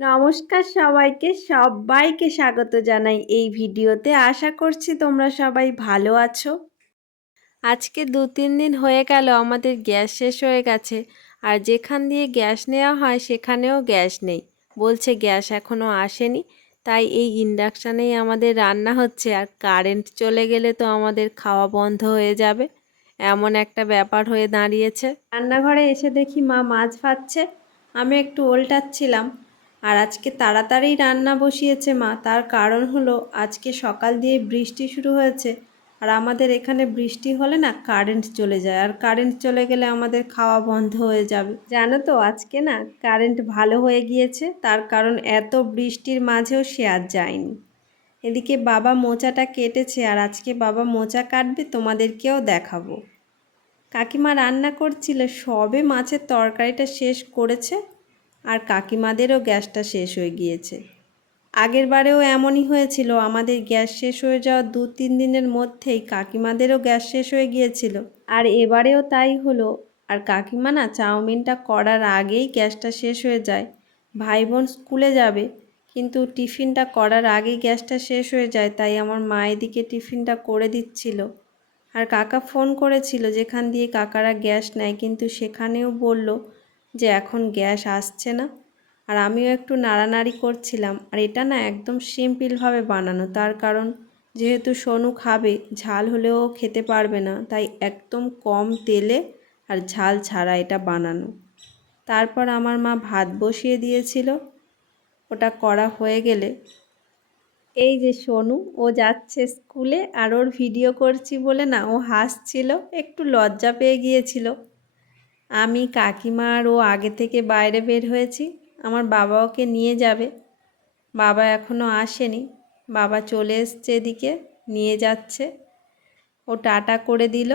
নমস্কার সবাইকে, সব্বাইকে স্বাগত জানাই এই ভিডিওতে। আশা করছি তোমরা সবাই ভালো আছো। আজকে ২-৩ দিন হয়ে গেল আমাদের গ্যাস শেষ হয়ে গেছে, আর যেখান দিয়ে গ্যাস নেওয়া হয় সেখানেও গ্যাস নেই, বলছে গ্যাস এখনও আসেনি। তাই এই ইন্ডাকশানেই আমাদের রান্না হচ্ছে, আর কারেন্ট চলে গেলে তো আমাদের খাওয়া বন্ধ হয়ে যাবে, এমন একটা ব্যাপার হয়ে দাঁড়িয়েছে। রান্নাঘরে এসে দেখি মা মাছ ভাজছে, আমি একটু ওল্টাচ্ছিলাম। আর আজকে তাড়াতাড়ি রান্না বসিয়েছে মা, তার কারণ হলো আজকে সকাল দিয়ে বৃষ্টি শুরু হয়েছে, আর আমাদের এখানে বৃষ্টি হলে না কারেন্ট চলে যায়, আর কারেন্ট চলে গেলে আমাদের খাওয়া বন্ধ হয়ে যাবে। জানো তো আজকে না কারেন্ট ভালো হয়ে গিয়েছে, তার কারণ এত বৃষ্টির মাঝেও সে আর যায়নি। এদিকে বাবা মোচাটা কেটেছে, আর আজকে বাবা মোচা কাটবে, তোমাদেরকেও দেখাবো। কাকিমা রান্না করছিল, সবে মাছের তরকারিটা শেষ করেছে, আর কাকিমাদেরও গ্যাসটা শেষ হয়ে গিয়েছে। আগের বারেও এমনই হয়েছিল, আমাদের গ্যাস শেষ হয়ে যাওয়ার ২-৩ দিনের মধ্যেই কাকিমাদেরও গ্যাস শেষ হয়ে গিয়েছিল, আর এবারেও তাই হলো। আর কাকিমা না চাউমিনটা করার আগেই গ্যাসটা শেষ হয়ে যায়। ভাই বোন স্কুলে যাবে, কিন্তু টিফিনটা করার আগেই গ্যাসটা শেষ হয়ে যায়, তাই আমার মা এদিকে টিফিনটা করে দিচ্ছিল। আর কাকা ফোন করেছিল যেখান দিয়ে কাকারা গ্যাস নেয়, কিন্তু সেখানেও বলল যে এখন গ্যাস আসছে না। আর আমিও একটু নাড়ানাড়ি করছিলাম, আর এটা না একদম সিম্পলভাবে বানানো, তার কারণ যেহেতু সোনু খাবে, ঝাল হলেও খেতে পারবে না, তাই একদম কম তেলে আর ঝাল ছাড়া এটা বানানো। তারপর আমার মা ভাত বসিয়ে দিয়েছিল, ওটা করা হয়ে গেলে এই যে সোনু, ও যাচ্ছে স্কুলে, আর ওর ভিডিও করছি বলে না ও হাসছিল, একটু লজ্জা পেয়ে গিয়েছিল। আমি কাকিমা আর ও আগে থেকে বাইরে বের হয়েছি, আমার বাবা ওকে নিয়ে যাবে। বাবা এখনও আসেনি, বাবা চলে এসছে, এদিকে নিয়ে যাচ্ছে। ও টাটা করে দিল,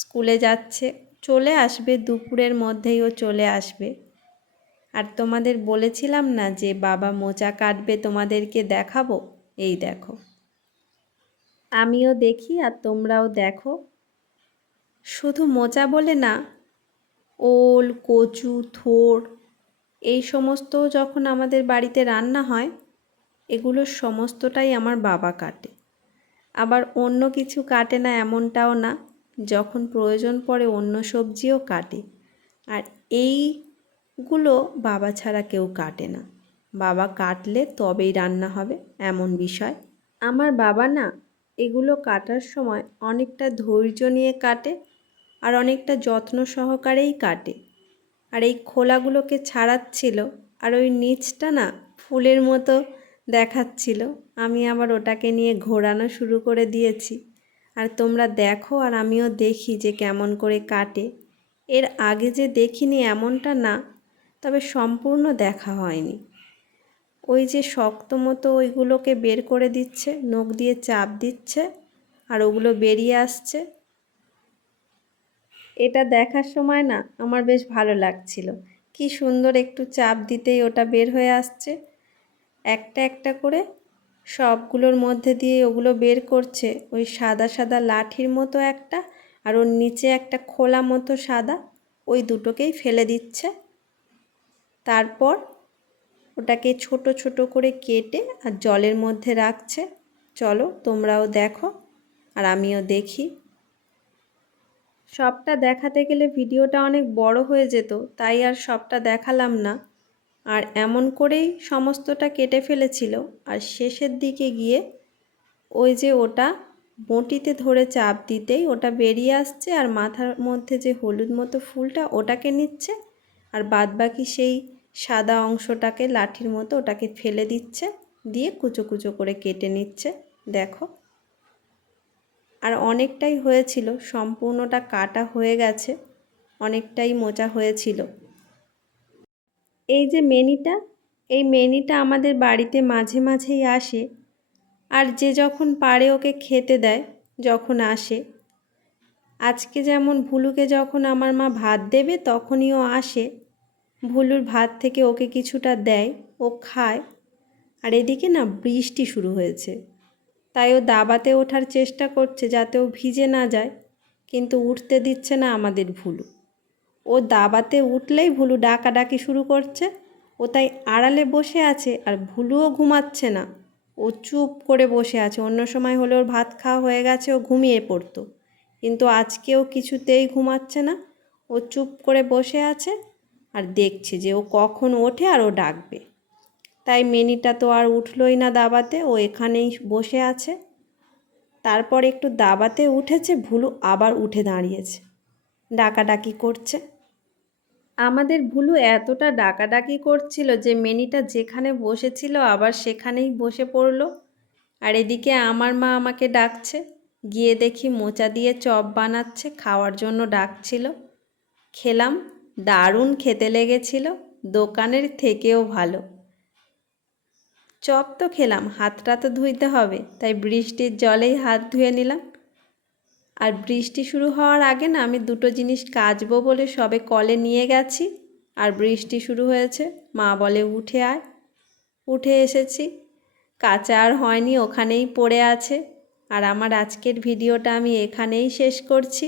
স্কুলে যাচ্ছে, চলে আসবে দুপুরের মধ্যেই ও চলে আসবে। আর তোমাদের বলেছিলাম না যে বাবা মোচা কাটবে, তোমাদেরকে দেখাবো, এই দেখো। আমিও দেখি আর তোমরাও দেখো। শুধু মোচা বলে না, ওল, কচু, থোড় এই সমস্ত যখন আমাদের বাড়িতে রান্না হয়, এগুলোর সমস্তটাই আমার বাবা কাটে। আবার অন্য কিছু কাটে না এমনটাও না, যখন প্রয়োজন পড়ে অন্য সবজিও কাটে। আর এইগুলো বাবা ছাড়া কেউ কাটে না, বাবা কাটলে তবেই রান্না হবে, এমন বিষয়। আমার বাবা না এগুলো কাটার সময় অনেকটা ধৈর্য নিয়ে কাটে, আর অনেকটা যত্ন সহকারেই কাটে। আর এই খোলাগুলোকে ছাড়াচ্ছিল, আর ওই নিচটা না ফুলের মতো দেখাচ্ছিল, আমি আবার ওটাকে নিয়ে ঘোরানো শুরু করে দিয়েছি। আর তোমরা দেখো আর আমিও দেখি যে কেমন করে কাটে। এর আগে যে দেখিনি এমনটা না, তবে সম্পূর্ণ দেখা হয়নি। ওই যে শক্ত মতো ওইগুলোকে বের করে দিচ্ছে, নখ দিয়ে চাপ দিচ্ছে, আর ওগুলো বেরিয়ে আসছে। এটা দেখার সময় না আমার বেশ ভালো লাগছিল, কি সুন্দর একটু চাপ দিতেই ওটা বের হয়ে আসছে। একটা একটা করে সবগুলোর মধ্যে দিয়ে ওগুলো বের করছে, ওই সাদা সাদা লাঠির মতো একটা, আর ওর নিচে একটা খোলা মতো সাদা, ওই দুটোকেই ফেলে দিচ্ছে। তারপর ওটাকে ছোট ছোট করে কেটে আর জলের মধ্যে রাখছে। চলো তোমরাও দেখো আর আমিও দেখি। সবটা দেখাতে গেলে ভিডিওটা অনেক বড় হয়ে যেত, তাই আর সবটা দেখালাম না। আর এমন করেই সমস্তটা কেটে ফেলেছিল, আর শেষের দিকে গিয়ে ওই যে ওটা বঁটিতে ধরে চাপ দিতেই ওটা বেরিয়ে আসছে, আর মাথার মধ্যে যে হলুদ মতো ফুলটা ওটাকে নিচ্ছে, আর বাদবাকি সেই সাদা অংশটাকে লাঠির মতো ওটাকে ফেলে দিচ্ছে, দিয়ে কুচো কুচো করে কেটে নিচ্ছে। দেখো, আর অনেকটাই হয়েছিল, সম্পূর্ণটা কাটা হয়ে গেছে, অনেকটাই মোচা হয়েছিল। এই যে মেনিটা, এই মেনিটা আমাদের বাড়িতে মাঝে মাঝেই আসে, আর যে যখন পারে ওকে খেতে দেয় যখন আসে। আজকে যেমন ভুলুকে যখন আমার মা ভাত দেবে তখনই ও আসে, ভুলুর ভাত থেকে ওকে কিছুটা দেয়, ও খায়। আর এদিকে না বৃষ্টি শুরু হয়েছে, তাই ও দাবাতে ওঠার চেষ্টা করছে যাতে ও ভিজে না যায়, কিন্তু উঠতে দিচ্ছে না আমাদের ভুলু। ও দাবাতে উঠলেই ভুলু ডাকাডাকি শুরু করছে, ও তাই আড়ালে বসে আছে, আর ভুলুও ঘুমাচ্ছে না। ও চুপ করে বসে আছে। অন্য সময় হলে ওর ভাত খাওয়া হয়ে গেছে, ও ঘুমিয়ে পড়তো, কিন্তু আজকে ও কিছুতেই ঘুমাচ্ছে না। ও চুপ করে বসে আছে আর দেখছে যে ও কখন ওঠে আর ও ডাকবে। তাই মিনিটা তো আর উঠলই না দাবাতে, ও এখানেই বসে আছে। তারপর একটু দাবাতে উঠেছে, ভুলু আবার উঠে দাঁড়িয়েছে, ডাকাডাকি করছে। আমাদের ভুলু এতটা ডাকাডাকি করছিল যে মিনিটা যেখানে বসেছিল আবার সেখানেই বসে পড়লো। আর এদিকে আমার মা আমাকে ডাকছে। গিয়ে দেখি মোচা দিয়ে চপ বানাচ্ছে, খাওয়ার জন্য ডাকছিল। খেলাম, দারুণ খেতে লেগেছিল, দোকানের থেকেও ভালো। চপ তো খেলাম, হাতটা তো ধুইতে হবে, তাই বৃষ্টির জলেই হাত ধুয়ে নিলাম। আর বৃষ্টি শুরু হওয়ার আগে না আমি দুটো জিনিস কাচবো বলে সবে কলে নিয়ে গেছি, আর বৃষ্টি শুরু হয়েছে। মা বলে উঠে আয়। উঠে এসেছি, কাচা আর হয়নি, ওখানেই পড়ে আছে। আর আমার আজকের ভিডিওটা আমি এখানেই শেষ করছি।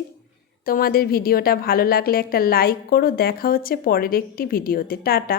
তোমাদের ভিডিওটা ভালো লাগলে একটা লাইক করো। দেখা হচ্ছে পরের একটি ভিডিওতে। টাটা।